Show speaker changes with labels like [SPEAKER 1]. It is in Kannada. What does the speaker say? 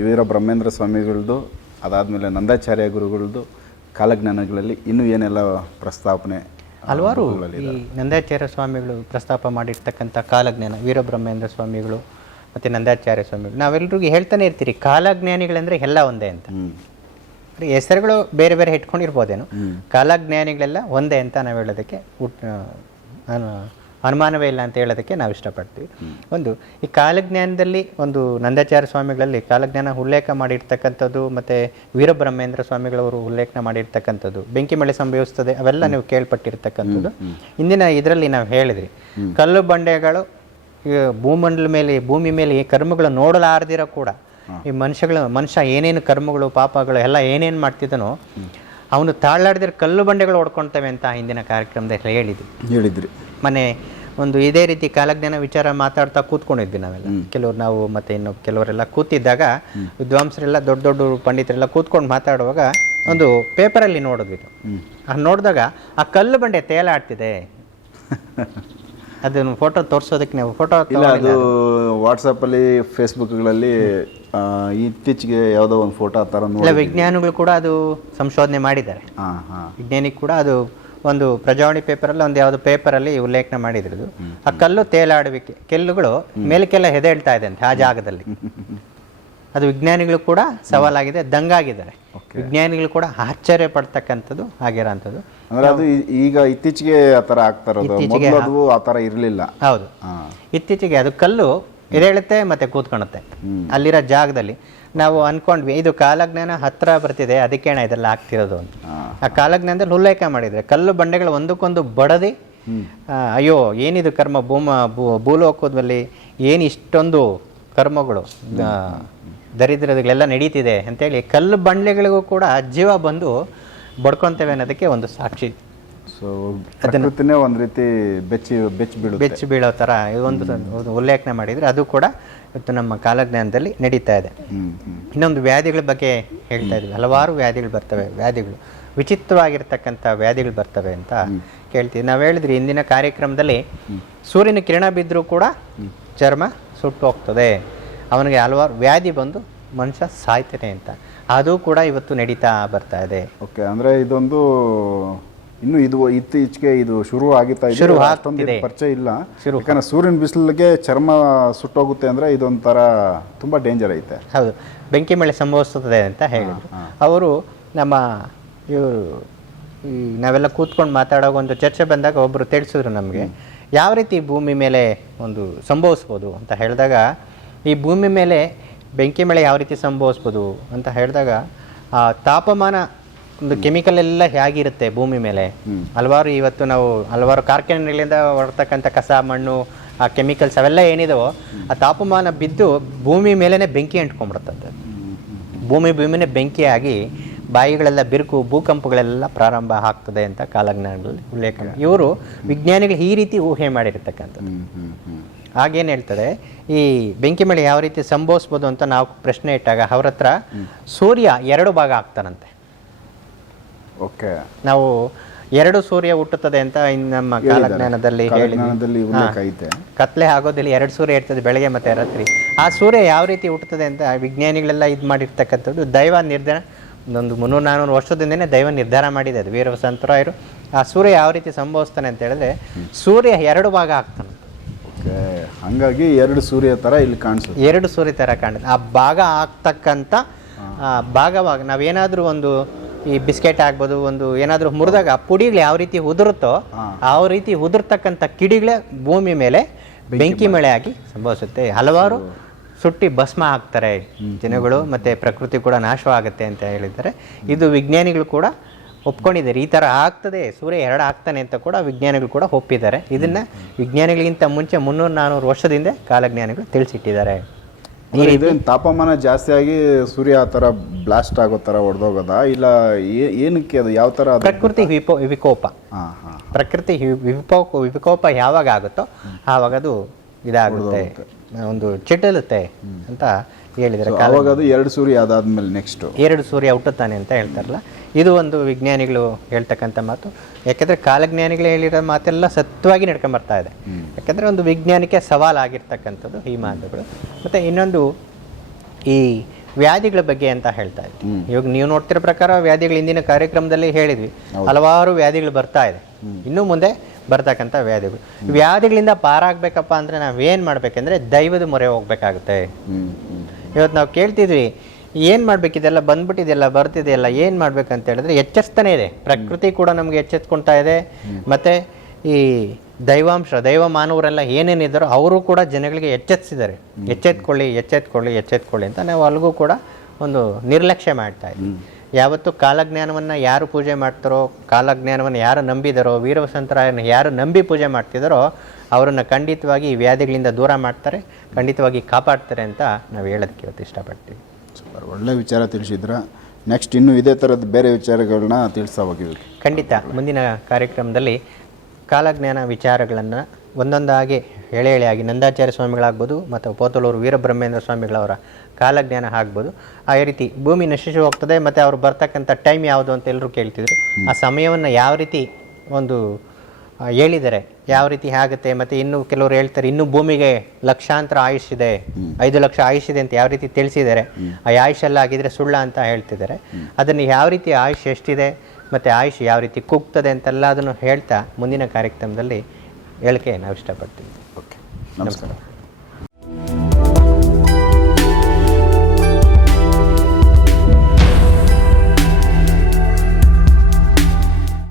[SPEAKER 1] ವೀರ ಬ್ರಹ್ಮೇಂದ್ರ ಸ್ವಾಮಿಗಳದ್ದು ಅದಾದಮೇಲೆ ನಂದಾಚಾರ್ಯ ಗುರುಗಳದ್ದು ಕಾಲಜ್ಞಾನಗಳಲ್ಲಿ ಇನ್ನೂ ಏನೆಲ್ಲ ಪ್ರಸ್ತಾಪನೆ
[SPEAKER 2] ಹಲವಾರು ಈ ನಂದಾಚಾರ್ಯ ಸ್ವಾಮಿಗಳು ಪ್ರಸ್ತಾಪ ಮಾಡಿರ್ತಕ್ಕಂಥ ಕಾಲಜ್ಞಾನ ವೀರಬ್ರಹ್ಮೇಂದ್ರ ಸ್ವಾಮಿಗಳು ಮತ್ತು ನಂದಾಚಾರ್ಯ ಸ್ವಾಮಿಗಳು. ನಾವೆಲ್ಲರಿಗೂ ಹೇಳ್ತಾನೆ ಇರ್ತೀರಿ ಕಾಲಜ್ಞಾನಿಗಳಂದರೆ ಎಲ್ಲ ಒಂದೇ ಅಂತ. ಹೆಸರುಗಳು ಬೇರೆ ಬೇರೆ ಇಟ್ಕೊಂಡಿರ್ಬೋದೇನು? ಕಾಲಜ್ಞಾನಿಗಳೆಲ್ಲ ಒಂದೇ ಅಂತ ನಾವು ಹೇಳೋದಕ್ಕೆ ಉಟ್ ಅನು- ಅನುಮಾನವೇ ಇಲ್ಲ ಅಂತ ಹೇಳೋದಕ್ಕೆ ನಾವು ಇಷ್ಟಪಡ್ತೀವಿ. ಒಂದು ಈ ಕಾಲಜ್ಞಾನದಲ್ಲಿ ಒಂದು ನಂದಾಚಾರ್ಯ ಸ್ವಾಮಿಗಳಲ್ಲಿ ಕಾಲಜ್ಞಾನ ಉಲ್ಲೇಖ ಮಾಡಿರ್ತಕ್ಕಂಥದ್ದು ಮತ್ತು ವೀರಬ್ರಹ್ಮೇಂದ್ರ ಸ್ವಾಮಿಗಳವರು ಉಲ್ಲೇಖ ಮಾಡಿರ್ತಕ್ಕಂಥದ್ದು ಬೆಂಕಿ ಮಳೆ ಸಂಭವಿಸ್ತದೆ ಅವೆಲ್ಲ ನೀವು ಕೇಳ್ಪಟ್ಟಿರ್ತಕ್ಕಂಥದ್ದು. ಇಂದಿನ ಇದರಲ್ಲಿ ನಾವು ಹೇಳಿದ್ರಿ ಕಲ್ಲು ಬಂಡೆಗಳು ಈ ಭೂಮಂಡಲ ಮೇಲೆ ಭೂಮಿ ಮೇಲೆ ಈ ಕರ್ಮಗಳು ನೋಡಲಾರದಿರೋ ಕೂಡ ಈ ಮನುಷ್ಯಗಳು ಮನುಷ್ಯ ಏನೇನು ಕರ್ಮಗಳು ಪಾಪಗಳು ಎಲ್ಲ ಏನೇನು ಮಾಡ್ತಿದ್ದನೋ ಅವನು ತಾಳಾಡಿದ್ರೆ ಕಲ್ಲು ಬಂಡೆಗಳು ಹೊಡ್ಕೊಳ್ತವೆ ಅಂತ ಹಿಂದಿನ ಕಾರ್ಯಕ್ರಮದಲ್ಲಿ ಹೇಳಿದ್ವಿ
[SPEAKER 1] ಹೇಳಿದ್ರಿ.
[SPEAKER 2] ಮನೆ ಒಂದು ಇದೇ ರೀತಿ ಕಾಲಜ್ಞಾನ ವಿಚಾರ ಮಾತಾಡ್ತಾ ಕೂತ್ಕೊಂಡಿದ್ವಿ ನಾವೆಲ್ಲ. ಕೆಲವರು ನಾವು ಮತ್ತೆ ಇನ್ನು ಕೆಲವರೆಲ್ಲ ಕೂತಿದ್ದಾಗ ವಿದ್ವಾಂಸರೆಲ್ಲ ದೊಡ್ಡ ದೊಡ್ಡ ಪಂಡಿತರೆಲ್ಲ ಕೂತ್ಕೊಂಡು ಮಾತಾಡುವಾಗ ಒಂದು ಪೇಪರಲ್ಲಿ ನೋಡಿದ್ವಿ ಅದು ನೋಡಿದಾಗ ಆ ಕಲ್ಲು ಬಂಡೆ ತೇಲಾಡ್ತಿದೆ. ಅದನ್ನು ಫೋಟೋ ತೋರಿಸೋದಕ್ಕೆ ನೀವು ಫೋಟೋ
[SPEAKER 1] ವಾಟ್ಸಪ್ಪಲ್ಲಿ ಫೇಸ್ಬುಕ್ಗಳಲ್ಲಿ ಇತ್ತೀಚೆಗೆ ಯಾವುದೋ ಒಂದು ಫೋಟೋ ಆ ಥರ
[SPEAKER 2] ಇಲ್ಲ
[SPEAKER 1] ನೋಡಿ
[SPEAKER 2] ವಿಜ್ಞಾನಿಗಳು ಕೂಡ ಅದು ಸಂಶೋಧನೆ ಮಾಡಿದ್ದಾರೆ.
[SPEAKER 1] ಹಾಂ ಹಾಂ.
[SPEAKER 2] ವಿಜ್ಞಾನಿ ಕೂಡ ಅದು ಒಂದು ಪ್ರಜಾವಾಣಿ ಪೇಪರಲ್ಲಿ ಒಂದು ಯಾವುದು ಪೇಪರಲ್ಲಿ ಉಲ್ಲೇಖನ ಮಾಡಿದ್ರು ಆ ಕಲ್ಲು ತೇಲಾಡುವಿಕೆ ಕೆಲ್ಲುಗಳು ಮೇಲಕ್ಕೆಲ್ಲ ಹೆದೆಳ್ತಾ ಇದೆ ಅಂತ ಆ ಜಾಗದಲ್ಲಿ. ಅದು ವಿಜ್ಞಾನಿಗಳು ಕೂಡ ಸವಾಲಾಗಿದೆ ದಂಗಾಗಿದ್ದಾರೆ. ವಿಜ್ಞಾನಿಗಳು ಕೂಡ ಆಶ್ಚರ್ಯ ಪಡ್ತಕ್ಕಂಥದ್ದು ಆಗಿರೋಂಥದ್ದು
[SPEAKER 1] ಅಂದ್ರೆ ಅದು ಈ- ಈಗ ಇತ್ತೀಚೆಗೆ ಆ ಥರ ಆಗ್ತಾ ಇರೋದು. ಮೊದಲು ಅದು ಆ ಥರ ಇರಲಿಲ್ಲ.
[SPEAKER 2] ಹೌದು.
[SPEAKER 1] ಹಾಂ.
[SPEAKER 2] ಇತ್ತೀಚೆಗೆ ಅದು ಕಲ್ಲು ಎದೇಳುತ್ತೆ ಮತ್ತೆ ಕೂತ್ಕೊಳುತ್ತೆ ಅಲ್ಲಿರೋ ಜಾಗದಲ್ಲಿ ನಾವು ಅನ್ಕೊಂಡ್ವಿ ಇದು ಕಾಲಜ್ಞಾನ ಹತ್ರ ಬರ್ತಿದೆ ಅದಕ್ಕೆ ಇದೆಲ್ಲ ಆಗ್ತಿರೋದು ಅಂತ. ಆ ಕಾಲಜ್ಞಾನದಲ್ಲಿ ಉಲ್ಲೇಖ ಮಾಡಿದ್ರೆ ಕಲ್ಲು ಬಂಡೆಗಳು ಒಂದಕ್ಕೊಂದು ಬಡದಿ ಅಯ್ಯೋ ಏನಿದು ಕರ್ಮ? ಭೂಮ ಭೂ- ಭೂಲೋಕದಲ್ಲಿ ಏನು ಇಷ್ಟೊಂದು ಕರ್ಮಗಳು ದರಿದ್ರಗಳೆಲ್ಲ ನಡೀತಿದೆ ಅಂತೇಳಿ ಕಲ್ಲು ಬಂಡೆಗಳಿಗೂ ಕೂಡ ಜೀವ ಬಂದು ಬಡ್ಕೊಂತೇವೆ ಅನ್ನೋದಕ್ಕೆ ಒಂದು ಸಾಕ್ಷಿ
[SPEAKER 1] ಸೊ ಅದನ್ನೇ ಒಂದು ರೀತಿ ಬೆಚ್ಚಿ ಬೆಚ್ಚಿ ಬೀಳು
[SPEAKER 2] ಬೆಚ್ಚಿ ಬೀಳೋ ಥರ ಒಂದು ಉಲ್ಲೇಖನ ಮಾಡಿದರೆ ಅದು ಕೂಡ ಇವತ್ತು ನಮ್ಮ ಕಾಲಜ್ಞಾನದಲ್ಲಿ ನಡೀತಾ ಇದೆ. ಇನ್ನೊಂದು ವ್ಯಾಧಿಗಳ ಬಗ್ಗೆ ಹೇಳ್ತಾ ಇದ್ವಿ. ಹಲವಾರು ವ್ಯಾಧಿಗಳು ಬರ್ತವೆ. ವ್ಯಾಧಿಗಳು. ವಿಚಿತ್ರವಾಗಿರ್ತಕ್ಕಂಥ ವ್ಯಾಧಿಗಳು ಬರ್ತವೆ ಅಂತ ಕೇಳ್ತೀವಿ. ನಾವು ಹೇಳಿದ್ರಿ ಇಂದಿನ ಕಾರ್ಯಕ್ರಮದಲ್ಲಿ ಸೂರ್ಯನ ಕಿರಣ ಬಿದ್ದರೂ ಕೂಡ ಚರ್ಮ ಸುಟ್ಟು ಹೋಗ್ತದೆ. ಅವನಿಗೆ ಹಲವಾರು ವ್ಯಾಧಿ ಬಂದು ಮನುಷ್ಯ ಸಾಯ್ತಾನೆ ಅಂತ. ಅದು ಕೂಡ ಇವತ್ತು ನಡೀತಾ ಬರ್ತಾ ಇದೆ.
[SPEAKER 1] ಓಕೆ ಅಂದರೆ ಇದೊಂದು ಇನ್ನು ಇದು ಇತ್ತೀಚೆಗೆ ಇದು ಶುರು ಆಗಿತ್ತಾ ಇದೆ.
[SPEAKER 2] ಶುರು
[SPEAKER 1] ಅಷ್ಟೊಂದು
[SPEAKER 2] ಆಗ್ತಿದೆ.
[SPEAKER 1] ಪರಿಚಯ ಇಲ್ಲ. ಯಾಕಂದ್ರೆ ಸೂರ್ಯನ ಬಿಸಿಲಿಗೆ ಚರ್ಮ ಸುಟ್ಟೋಗುತ್ತೆ ಅಂದ್ರೆ ಇದೊಂಥರ ತುಂಬಾ ಡೇಂಜರ್ ಐತೆ.
[SPEAKER 2] ಹೌದು. ಬೆಂಕಿ ಮಳೆ ಸಂಭವಿಸುತ್ತದೆ ಅಂತ ಹೇಳಿದರು. ಅವರು ನಮ್ಮ ಇವರು ಈ ನಾವೆಲ್ಲ ಕೂತ್ಕೊಂಡು ಮಾತಾಡೋ ಒಂದು ಚರ್ಚೆ ಬಂದಾಗ ಒಬ್ಬರು ತಿಳಿಸಿದ್ರು ನಮಗೆ ಯಾವ ರೀತಿ ಭೂಮಿ ಮೇಲೆ ಒಂದು ಸಂಭವಿಸ್ಬೋದು ಅಂತ ಹೇಳಿದಾಗ ಈ ಭೂಮಿ ಮೇಲೆ ಬೆಂಕಿ ಮಳೆ ಯಾವ ರೀತಿ ಸಂಭವಿಸ್ಬೋದು ಅಂತ ಹೇಳಿದಾಗ ಆ ತಾಪಮಾನ ಒಂದು ಕೆಮಿಕಲ್ ಎಲ್ಲ ಹೇಗಿರುತ್ತೆ ಭೂಮಿ ಮೇಲೆ? ಹಲವಾರು ಇವತ್ತು ನಾವು ಹಲವಾರು ಕಾರ್ಖಾನೆಗಳಿಂದ ಹೊರತಕ್ಕಂಥ ಕಸ ಮಣ್ಣು ಆ ಕೆಮಿಕಲ್ಸ್ ಅವೆಲ್ಲ ಏನಿದಾವೋ ಆ ತಾಪಮಾನ ಬಿದ್ದು ಭೂಮಿ ಮೇಲೇ ಬೆಂಕಿ ಅಂಟ್ಕೊಂಡ್ಬಿಡುತ್ತೆ ಭೂಮಿ ಭೂಮಿನೇ ಬೆಂಕಿಯಾಗಿ ಬಾಯಿಗಳೆಲ್ಲ ಬಿರುಕು ಭೂಕಂಪಗಳೆಲ್ಲ ಪ್ರಾರಂಭ ಆಗ್ತದೆ ಅಂತ ಕಾಲಜ್ಞಾನಗಳಲ್ಲಿ ಉಲ್ಲೇಖ ಇವರು ವಿಜ್ಞಾನಿಗಳು ಈ ರೀತಿ ಊಹೆ ಮಾಡಿರ್ತಕ್ಕಂಥದ್ದು.
[SPEAKER 1] ಹಾಗೇನು
[SPEAKER 2] ಆಗೇನು ಹೇಳ್ತಾರೆ ಈ ಬೆಂಕಿ ಮಳೆ ಯಾವ ರೀತಿ ಸಂಭವಿಸ್ಬೋದು ಅಂತ ನಾವು ಪ್ರಶ್ನೆ ಇಟ್ಟಾಗ ಅವ್ರ ಹತ್ರ ಸೂರ್ಯ ಎರಡು ಭಾಗ ಆಗ್ತಾನಂತೆ.
[SPEAKER 1] ಓಕೆ.
[SPEAKER 2] ನಾವು ಎರಡು ಸೂರ್ಯ ಹುಟ್ಟುತ್ತದೆ ಅಂತ ನಮ್ಮ ಕಾಲಜ್ಞಾನದಲ್ಲಿ ಹೇಳಿದೆ
[SPEAKER 1] ಕಾಲಜ್ಞಾನದಲ್ಲಿ ಉಲ್ಲೇಖ ಐತೆ
[SPEAKER 2] ಕತ್ಲೆ ಆಗೋದಿಲ್ಲ ಎರಡು ಸೂರ್ಯ ಇರ್ತದೆ ಬೆಳಗ್ಗೆ ಮತ್ತೆ ರಾತ್ರಿ. ಆ ಸೂರ್ಯ ಯಾವ ರೀತಿ ಹುಟ್ಟುತ್ತದೆ ಅಂತ ವಿಜ್ಞಾನಿಗಳೆಲ್ಲ ಇದು ಮಾಡಿರ್ತಕ್ಕಂಥದ್ದು ದೈವ ನಿರ್ಧಾರ ಒಂದು ಮುನ್ನೂರು ನಾನ್ನೂರು ವರ್ಷದಿಂದನೇ ದೈವ ನಿರ್ಧಾರ ಮಾಡಿದೆ ಅದು ವೀರ ವಸಂತರಾಯರು ಆ ಸೂರ್ಯ ಯಾವ ರೀತಿ ಸಂಭವಿಸ್ತಾನೆ ಅಂತ ಹೇಳಿದ್ರೆ ಸೂರ್ಯ ಎರಡು ಭಾಗ ಆಗ್ತಾನೆ.
[SPEAKER 1] ಹಂಗಾಗಿ ಎರಡು ಸೂರ್ಯ ತರ ಇಲ್ಲಿ ಕಾಣಿಸುತ್ತೆ.
[SPEAKER 2] ಎರಡು ಸೂರ್ಯ ಥರ ಕಾಣುತ್ತೆ. ಆ ಭಾಗ ಆಗ್ತಕ್ಕಂಥ ಭಾಗವಾಗಿ ನಾವು ನಾವೇನಾದರೂ ಒಂದು ಈ ಬಿಸ್ಕೆಟ್ ಆಗ್ಬೋದು ಒಂದು ಏನಾದರೂ ಮುರಿದಾಗ ಆ ಪುಡಿಗಳು ಯಾವ ರೀತಿ ಉದುರುತ್ತೋ ಆ ರೀತಿ ಉದುರ್ತಕ್ಕಂಥ ಕಿಡಿಗಳೇ ಭೂಮಿ ಮೇಲೆ ಬೆಂಕಿ ಮಳೆ. ಆಗಿ ಸಂಭವಿಸುತ್ತೆ. ಹಲವಾರು ಸುಟ್ಟಿ ಭಸ್ಮ ಆಗ್ತಾರೆ ಜನಗಳು ಮತ್ತು ಪ್ರಕೃತಿ ಕೂಡ ನಾಶವಾಗುತ್ತೆ ಅಂತ ಹೇಳಿದ್ದಾರೆ. ಇದು ವಿಜ್ಞಾನಿಗಳು ಕೂಡ ಒಪ್ಕೊಂಡಿದ್ದಾರೆ. ಈ ಥರ ಆಗ್ತದೆ ಸೂರ್ಯ ಎರಡು ಆಗ್ತಾನೆ ಅಂತ ಕೂಡ ವಿಜ್ಞಾನಿಗಳು ಕೂಡ ಒಪ್ಪಿದ್ದಾರೆ. ಇದನ್ನು ವಿಜ್ಞಾನಿಗಳಿಗಿಂತ ಮುಂಚೆ ಮುನ್ನೂರು ನಾನ್ನೂರು ವರ್ಷದಿಂದ ಕಾಲಜ್ಞಾನಿಗಳು ತಿಳಿಸಿಟ್ಟಿದ್ದಾರೆ.
[SPEAKER 1] ಇದೇನ್ ತಾಪಮಾನ ಜಾಸ್ತಿ ಆಗಿ ಸೂರ್ಯ ಆ ಥರ ಬ್ಲಾಸ್ಟ್ ಆಗೋ ಥರ ಹೊಡೆದೋಗೋದಾ ಇಲ್ಲ ಏನಕ್ಕೆ ಅದು? ಯಾವ ಥರ
[SPEAKER 2] ಪ್ರಕೃತಿ ವಿಪೋ ವಿಕೋಪ.
[SPEAKER 1] ಹಾಂ ಹಾಂ
[SPEAKER 2] ಪ್ರಕೃತಿ ವಿಪೋ ವಿಕೋಪ ವಿಕೋಪ ಯಾವಾಗ ಆಗುತ್ತೋ ಆವಾಗ ಅದು ಇದಾಗುತ್ತೆ. ಒಂದು ಚಿಟಲುತ್ತೆ ಅಂತ ಹೇಳಿದರೆ
[SPEAKER 1] ಅವಾಗ ಅದು ಎರಡು ಸೂರ್ಯ ಅದಾದ್ಮೇಲೆ ನೆಕ್ಸ್ಟ್
[SPEAKER 2] ಎರಡು ಸೂರ್ಯ ಹುಟ್ಟುತ್ತಾನೆ ಅಂತ ಹೇಳ್ತಾರಲ್ಲ. ಇದು ಒಂದು ವಿಜ್ಞಾನಿಗಳು ಹೇಳ್ತಕ್ಕಂಥ ಮಾತು. ಯಾಕೆಂದರೆ ಕಾಲಜ್ಞಾನಿಗಳು ಹೇಳಿರೋ ಮಾತೆಲ್ಲ ಸತ್ಯವಾಗಿ ನಡ್ಕೊಂಡ್ ಬರ್ತಾ ಇದೆ ಯಾಕೆಂದರೆ ಒಂದು ವಿಜ್ಞಾನಕ್ಕೆ ಸವಾಲಾಗಿರ್ತಕ್ಕಂಥದ್ದು ಈ ಮಾತುಗಳು. ಮತ್ತು ಇನ್ನೊಂದು ಈ ವ್ಯಾಧಿಗಳ ಬಗ್ಗೆ ಅಂತ ಹೇಳ್ತಾ ಇದ್ವಿ ಇವಾಗ ನೀವು ನೋಡ್ತಿರೋ ಪ್ರಕಾರ ವ್ಯಾಧಿಗಳು ಇಂದಿನ ಕಾರ್ಯಕ್ರಮದಲ್ಲಿ ಹೇಳಿದ್ವಿ. ಹಲವಾರು ವ್ಯಾಧಿಗಳು ಬರ್ತಾ ಇದೆ. ಇನ್ನು ಮುಂದೆ ಬರ್ತಕ್ಕಂಥ ವ್ಯಾಧಿಗಳು. ವ್ಯಾಧಿಗಳಿಂದ ಪಾರಾಗಬೇಕಪ್ಪ ಅಂದರೆ ನಾವು ಏನು ಮಾಡಬೇಕಂದ್ರೆ ದೈವದ ಮೊರೆ ಹೋಗ್ಬೇಕಾಗುತ್ತೆ. ಇವತ್ತು ನಾವು ಕೇಳ್ತಿದ್ವಿ ಏನು ಮಾಡಬೇಕಿದೆಲ್ಲ ಬಂದ್ಬಿಟ್ಟಿದೆಯಲ್ಲ ಬರ್ತಿದೆಯಲ್ಲ ಏನು ಮಾಡ್ಬೇಕಂತ ಹೇಳಿದ್ರೆ ಎಚ್ಚರಿಸ್ತಾನೆ ಇದೆ. ಪ್ರಕೃತಿ ಕೂಡ ನಮಗೆ ಎಚ್ಚೆತ್ಕೊಳ್ತಾ ಇದೆ. ಮತ್ತು ಈ ದೈವಾಂಶ ದೈವ ಮಾನವರೆಲ್ಲ ಏನೇನಿದ್ದಾರೋ ಅವರು ಕೂಡ ಜನಗಳಿಗೆ ಎಚ್ಚೆತ್ಸಿದ್ದಾರೆ. ಎಚ್ಚೆತ್ಕೊಳ್ಳಿ ಎಚ್ಚೆತ್ಕೊಳ್ಳಿ ಎಚ್ಚೆತ್ಕೊಳ್ಳಿ ಅಂತ ನಾವು ಅಲ್ಲಿಗೂ ಕೂಡ ಒಂದು ನಿರ್ಲಕ್ಷ್ಯ ಮಾಡ್ತಾ ಇದ್ವಿ ಯಾವತ್ತು ಕಾಲಜ್ಞಾನವನ್ನು ಯಾರು ಪೂಜೆ ಮಾಡ್ತಾರೋ ಕಾಲಜ್ಞಾನವನ್ನು ಯಾರು ನಂಬಿದಾರೋ ವೀರವಸಂತರಾಯನ ಯಾರು ನಂಬಿ ಪೂಜೆ ಮಾಡ್ತಿದ್ದಾರೋ ಅವರನ್ನು ಖಂಡಿತವಾಗಿ ಈ ವ್ಯಾಧಿಗಳಿಂದ ದೂರ ಮಾಡ್ತಾರೆ ಖಂಡಿತವಾಗಿ ಕಾಪಾಡ್ತಾರೆ ಅಂತ ನಾವು ಹೇಳೋದಕ್ಕೆ ಇವತ್ತು ಇಷ್ಟಪಡ್ತೀವಿ.
[SPEAKER 1] ಸೂಪರ್ ಒಳ್ಳೆ ವಿಚಾರ ತಿಳಿಸಿದ್ರ. ನೆಕ್ಸ್ಟ್ ಇನ್ನೂ ಇದೇ ಥರದ ಬೇರೆ ವಿಚಾರಗಳನ್ನ ತಿಳಿಸ್ತಾ ಹೋಗಿವಿ
[SPEAKER 2] ಖಂಡಿತ ಮುಂದಿನ ಕಾರ್ಯಕ್ರಮದಲ್ಲಿ ಕಾಲಜ್ಞಾನ ವಿಚಾರಗಳನ್ನು ಒಂದೊಂದಾಗಿ ಎಳೆ ಎಳೆಯಾಗಿ ನಂದಾಚಾರ್ಯ ಸ್ವಾಮಿಗಳಾಗ್ಬೋದು ಮತ್ತು ಪೋತಲೂರು ವೀರಬ್ರಹ್ಮೇಂದ್ರ ಸ್ವಾಮಿಗಳವರ ಕಾಲಜ್ಞಾನ ಆಗ್ಬೋದು. ಆ ರೀತಿ ಭೂಮಿ ನಶಿಸಿ ಹೋಗ್ತದೆ ಮತ್ತು ಅವ್ರು ಬರ್ತಕ್ಕಂಥ ಟೈಮ್ ಯಾವುದು ಅಂತ ಎಲ್ಲರೂ ಕೇಳ್ತಿದ್ರು. ಆ ಸಮಯವನ್ನು ಯಾವ ರೀತಿ ಒಂದು ಹೇಳಿದ್ದಾರೆ ಯಾವ ರೀತಿ ಆಗುತ್ತೆ ಮತ್ತು ಇನ್ನು ಕೆಲವರು ಹೇಳ್ತಾರೆ, ಇನ್ನು ಭೂಮಿಗೆ ಲಕ್ಷಾಂತರ ಆಯುಷ್ ಇದೆ, ಐದು ಲಕ್ಷ ಆಯುಷ್ ಇದೆ ಅಂತ ಯಾವ ರೀತಿ ತಿಳಿಸಿದ್ದಾರೆ ಆ ಆಯುಷ್ ಎಲ್ಲ ಆಗಿದ್ರೆ ಸುಳ್ಳ ಅಂತ ಹೇಳ್ತಿದ್ದಾರೆ. ಅದನ್ನು ಯಾವ ರೀತಿ ಆಯುಷ್ ಎಷ್ಟಿದೆ, ಮತ್ತು ಆಯುಷ್ ಯಾವ ರೀತಿ ಕುಗ್ತದೆ ಅಂತೆಲ್ಲ ಅದನ್ನು ಹೇಳ್ತಾ ಮುಂದಿನ ಕಾರ್ಯಕ್ರಮದಲ್ಲಿ ಹೇಳಿಕೆ ನಾವು ಇಷ್ಟಪಡ್ತೀವಿ.
[SPEAKER 1] ಓಕೆ. ನಮಸ್ಕಾರ.